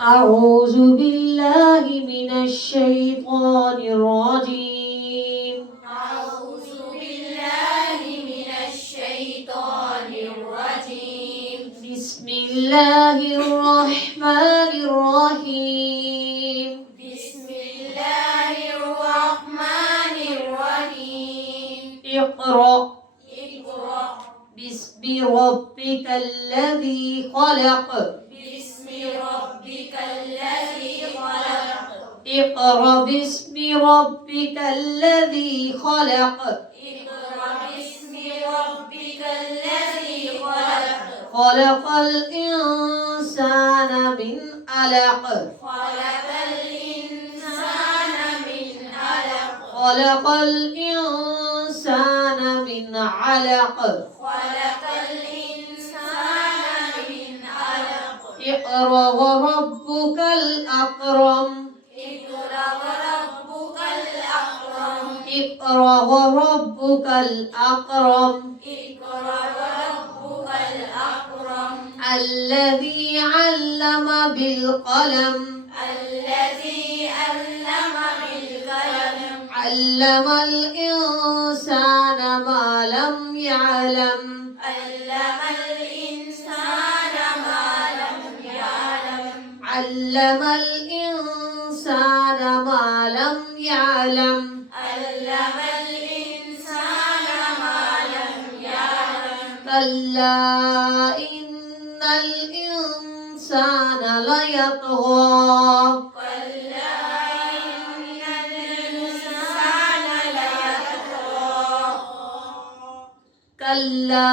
أعوذ بالله من الشيطان الرجيم. أعوذ بالله من الشيطان الرجيم. بسم الله الرحمن الرحيم. بسم الله الرحمن الرحيم. اقرأ اقرأ باسم ربك الذي خلق. باسم ربك الذي خلق. اقرأ باسم ربك الذي خلق. اقرأ باسم ربك الذي خلق. خلق الإنسان من علق. خلق الإنسان من علق. خلق الإنسان من علق. خلق الإنسان من علق. اقرأ وربك الأكرم. اقرأ وربك الأكرم. اقرأ وربك الأكرم. اقرأ وربك الأكرم. الذي علم بالقلم. الذي علم بالقلم. علم الإنسان ما لم يعلم. علم الإنسان ما لم يعلم. علم الإنسان ما لم يعلم. علم الإنسان ما لم يعلم. كلا إن الإنسان ليطغى. كلا إن الإنسان ليطغى. كلا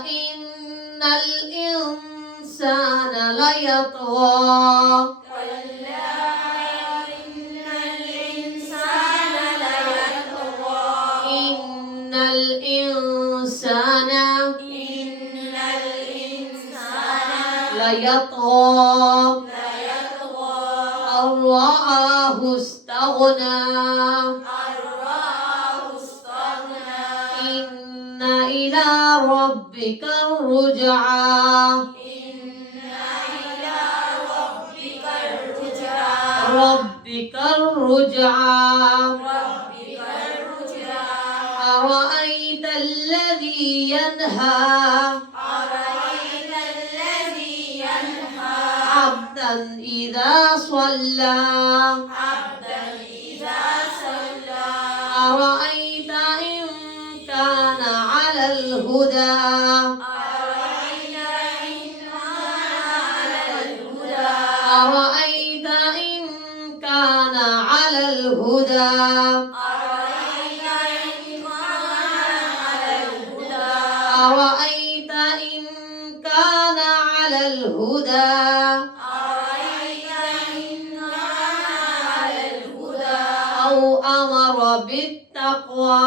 إن الإنسان ليطغى. كلا إن الإنسان ليطغى. إن الإنسان إن الإنسان ليطغى. ليطغى. أن رآه استغنى. أن رآه استغنى. إن إلى ربك الرجعى. إن إلى ربك الرجعى. ربك الرجعى. ربك الرجعى. أرأيت الذي ينهى. أرأيت الذي ينهى. عبدا إذا صلى. عبدا إذا صلى. أرأيت إن كان على الهدى. أرأيت إن كان على الهدى. أرأيت إن كان على الهدى. أرأيت إن كان على الهدى. أرأيت إن كان على الهدى. أرأيت إن كان على الهدى. أو أمر بالتقوى.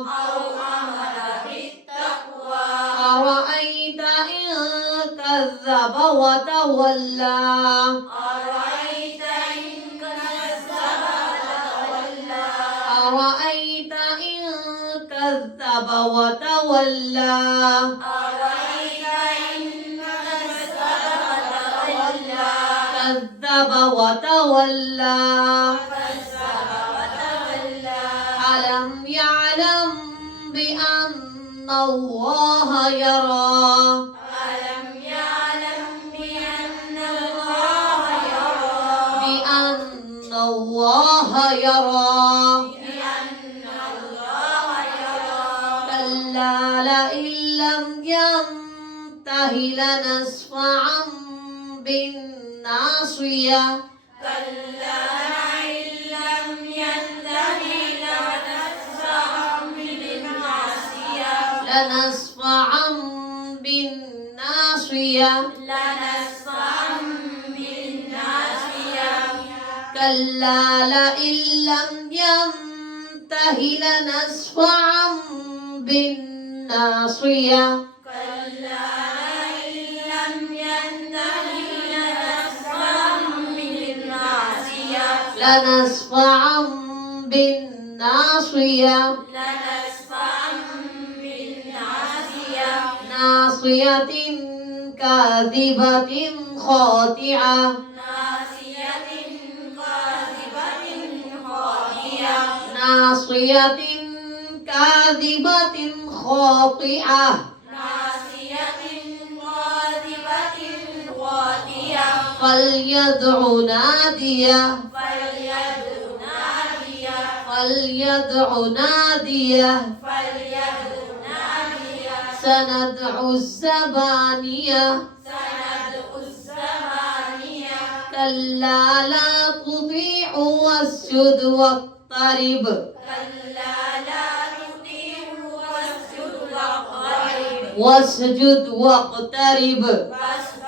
أو أمر بالتقوى. أرأيت إن كذب وتولى. أرأيت إن كذب وتولى. أرأيت إن كذب وتولى. أرأيت إن كذب وتولى. كذب وتولى. كذب وتولى. ألم يعلم بأن الله يرى. ألم يعلم بأن الله يرى. بأن الله يرى. بأن الله يرى. كلا لئن لم ينته لنسفعا بالناصية. كلا لئن لم ينته لنسفعا بالناصية. لنسفعا بالناصية. لنسفعا بالناصية. كلا لئن لم ينته لنسفعا بالناصية. كلا لئن لم ينته لنسفعا بالناصية. لنسفعا بالناصية. لنسفعا بالناصية. ناصية كاذبة خاطعة ناصية كاذبة خاطئة ناصية كاذبة خاطئة ناصية كاذبة خاطئة فليدع ناديه فليدع ناديه فليدع ناديه فليدع ناديه سندع الزبانية سندع الزبانية كلا لا تطيع واسجد واقترب كلا لا تطيعه واسجد واقترب واسجد واقترب واسجد